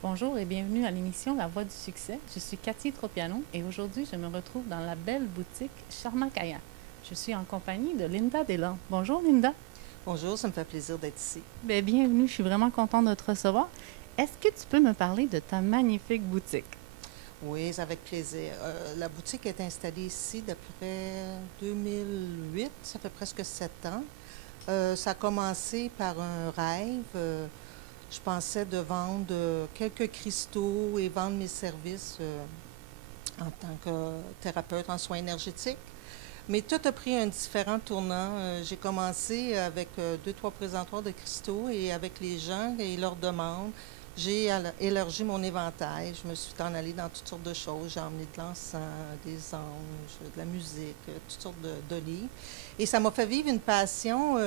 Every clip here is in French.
Bonjour et bienvenue à l'émission La Voix du succès. Je suis Cathy Tropiano et aujourd'hui je me retrouve dans la belle boutique Charmakaya. Je suis en compagnie de Linda Delan. Bonjour Linda. Bonjour, ça me fait plaisir d'être ici. Ben, bienvenue, je suis vraiment contente de te recevoir. Est-ce que tu peux me parler de ta magnifique boutique? Oui, c'est avec plaisir. La boutique est installée ici d'après 2008, ça fait presque 7 ans. Ça a commencé par un rêve. Je pensais de vendre quelques cristaux et vendre mes services en tant que thérapeute en soins énergétiques. Mais tout a pris un différent tournant. J'ai commencé avec deux, trois présentoirs de cristaux et avec les gens et leurs demandes, j'ai élargi mon éventail. Je me suis en allée dans toutes sortes de choses. J'ai emmené de l'encens, des anges, de la musique, toutes sortes d'olives. Et ça m'a fait vivre une passion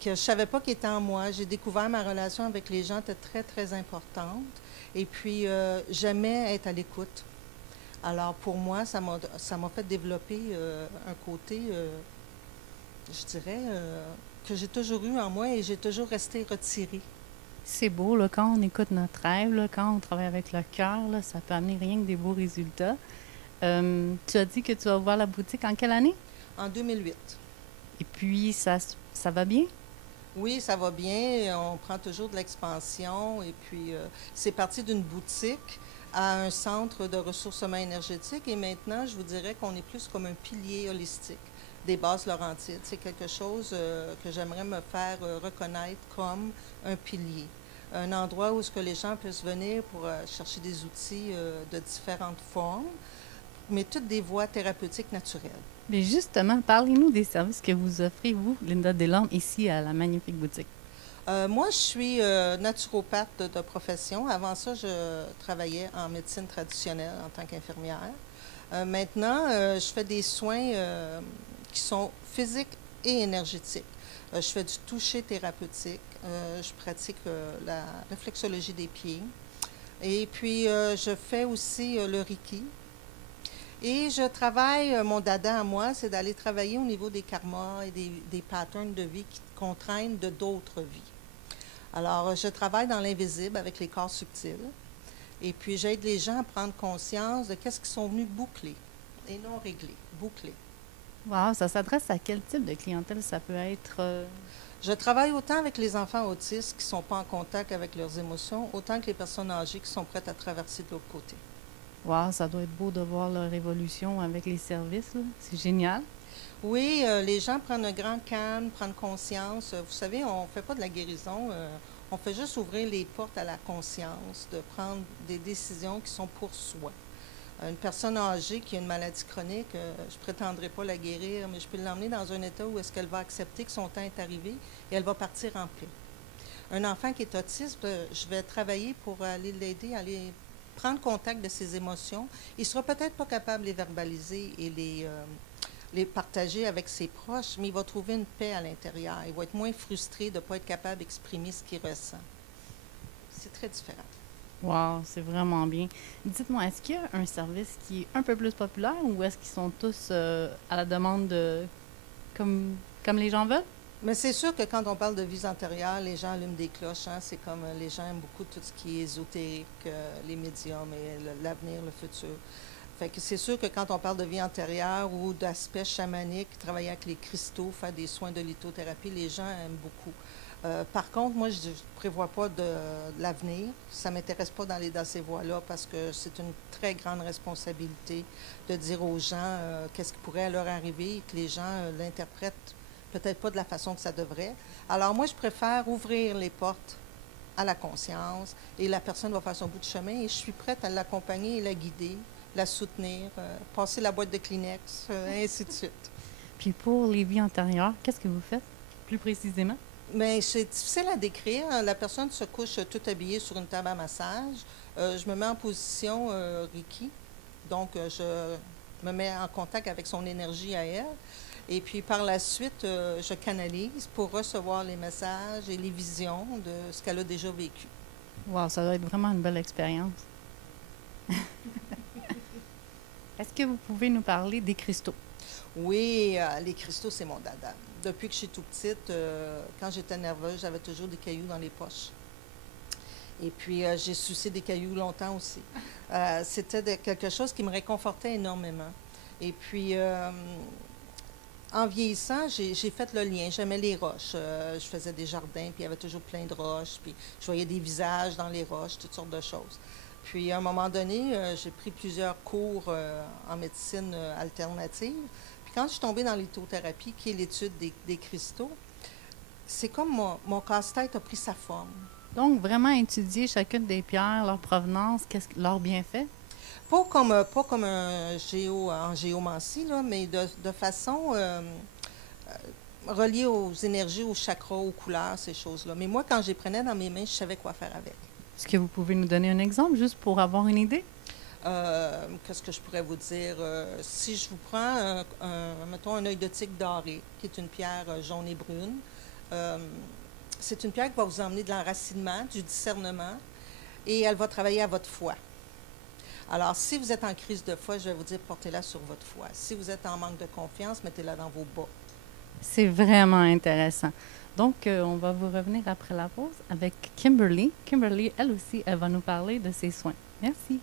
que je ne savais pas qui était en moi. J'ai découvert ma relation avec les gens était très, très importante. Et puis, j'aimais être à l'écoute. Alors pour moi, ça m'a fait développer un côté, je dirais, que j'ai toujours eu en moi et j'ai toujours resté retirée. C'est beau, là, quand on écoute notre rêve, là, quand on travaille avec le cœur, là, ça peut amener rien que des beaux résultats. Tu as dit que tu as ouvert la boutique en quelle année? En 2008. Et puis, ça va bien? Oui, ça va bien. On prend toujours de l'expansion et puis c'est parti d'une boutique à un centre de ressourcement énergétique et maintenant, je vous dirais qu'on est plus comme un pilier holistique des bases Laurentides. C'est quelque chose que j'aimerais me faire reconnaître comme un pilier. Un endroit où ce que les gens puissent venir pour chercher des outils de différentes formes, mais toutes des voies thérapeutiques naturelles. Mais justement, parlez-nous des services que vous offrez, vous, Linda Delan, ici à la magnifique boutique. Moi, je suis naturopathe de profession. Avant ça, je travaillais en médecine traditionnelle en tant qu'infirmière. Maintenant, je fais des soins qui sont physiques et énergétiques. Je fais du toucher thérapeutique. Je pratique la réflexologie des pieds. Et puis, je fais aussi le Reiki. Et je travaille, mon dada à moi, c'est d'aller travailler au niveau des karmas et des patterns de vie qui contraignent de d'autres vies. Alors, je travaille dans l'invisible avec les corps subtils. Et puis, j'aide les gens à prendre conscience de qu'est-ce qu'ils sont venus boucler et non régler, boucler. Wow, ça s'adresse à quel type de clientèle ça peut être? Je travaille autant avec les enfants autistes qui ne sont pas en contact avec leurs émotions, autant que les personnes âgées qui sont prêtes à traverser de l'autre côté. Wow, ça doit être beau de voir leur évolution avec les services, là. C'est génial. Oui, les gens prennent un grand calme, prennent conscience. Vous savez, on ne fait pas de la guérison, on fait juste ouvrir les portes à la conscience, de prendre des décisions qui sont pour soi. Une personne âgée qui a une maladie chronique, je ne prétendrai pas la guérir, mais je peux l'emmener dans un état où est-ce qu'elle va accepter que son temps est arrivé et elle va partir en paix. Un enfant qui est autiste, je vais travailler pour aller l'aider, aller prendre contact de ses émotions. Il ne sera peut-être pas capable de les verbaliser et les partager avec ses proches, mais il va trouver une paix à l'intérieur. Il va être moins frustré de ne pas être capable d'exprimer ce qu'il ressent. C'est très différent. Wow, c'est vraiment bien. Dites-moi, est-ce qu'il y a un service qui est un peu plus populaire ou est-ce qu'ils sont tous à la demande de comme les gens veulent? Mais c'est sûr que quand on parle de vies antérieures, les gens allument des cloches. Hein? C'est comme les gens aiment beaucoup tout ce qui est ésotérique, les médiums et l'avenir, le futur. Fait que c'est sûr que quand on parle de vie antérieure ou d'aspect chamanique, travailler avec les cristaux, faire des soins de lithothérapie, les gens aiment beaucoup. Par contre, moi, je ne prévois pas de l'avenir. Ça ne m'intéresse pas d'aller dans ces voies-là parce que c'est une très grande responsabilité de dire aux gens qu'est-ce qui pourrait leur arriver et que les gens l'interprètent peut-être pas de la façon que ça devrait. Alors moi, je préfère ouvrir les portes à la conscience et la personne va faire son bout de chemin et je suis prête à l'accompagner et la guider, la soutenir, passer la boîte de Kleenex, ainsi de suite. Puis pour les vies antérieures, qu'est-ce que vous faites plus précisément? Mais c'est difficile à décrire. La personne se couche tout habillée sur une table à massage. Je me mets en position Reiki. Donc, je me mets en contact avec son énergie à elle. Et puis, par la suite, je canalise pour recevoir les messages et les visions de ce qu'elle a déjà vécu. Wow, ça doit être vraiment une belle expérience. Est-ce que vous pouvez nous parler des cristaux? Oui, les cristaux, c'est mon dada. Depuis que je suis tout petite, quand j'étais nerveuse, j'avais toujours des cailloux dans les poches. Et puis, j'ai sucé des cailloux longtemps aussi. C'était quelque chose qui me réconfortait énormément. Et puis, en vieillissant, j'ai fait le lien. J'aimais les roches. Je faisais des jardins, puis il y avait toujours plein de roches. Puis, je voyais des visages dans les roches, toutes sortes de choses. Puis, à un moment donné, j'ai pris plusieurs cours en médecine alternative. Puis, quand je suis tombée dans lithothérapie, qui est l'étude des cristaux, c'est comme mon casse-tête a pris sa forme. Donc, vraiment étudier chacune des pierres, leur provenance, leur bienfait. Pas comme en géomancie, là, mais de façon reliée aux énergies, aux chakras, aux couleurs, ces choses-là. Mais moi, quand je les prenais dans mes mains, je savais quoi faire avec. Est-ce que vous pouvez nous donner un exemple, juste pour avoir une idée? Qu'est-ce que je pourrais vous dire? Si je vous prends, mettons, un œil de tigre doré, qui est une pierre jaune et brune, euh, c'est une pierre qui va vous emmener de l'enracinement, du discernement, et elle va travailler à votre foi. Alors, si vous êtes en crise de foi, je vais vous dire, portez-la sur votre foi. Si vous êtes en manque de confiance, mettez-la dans vos bas. C'est vraiment intéressant. Donc, on va vous revenir après la pause avec Kimberly. Kimberly, elle aussi, elle va nous parler de ses soins. Merci.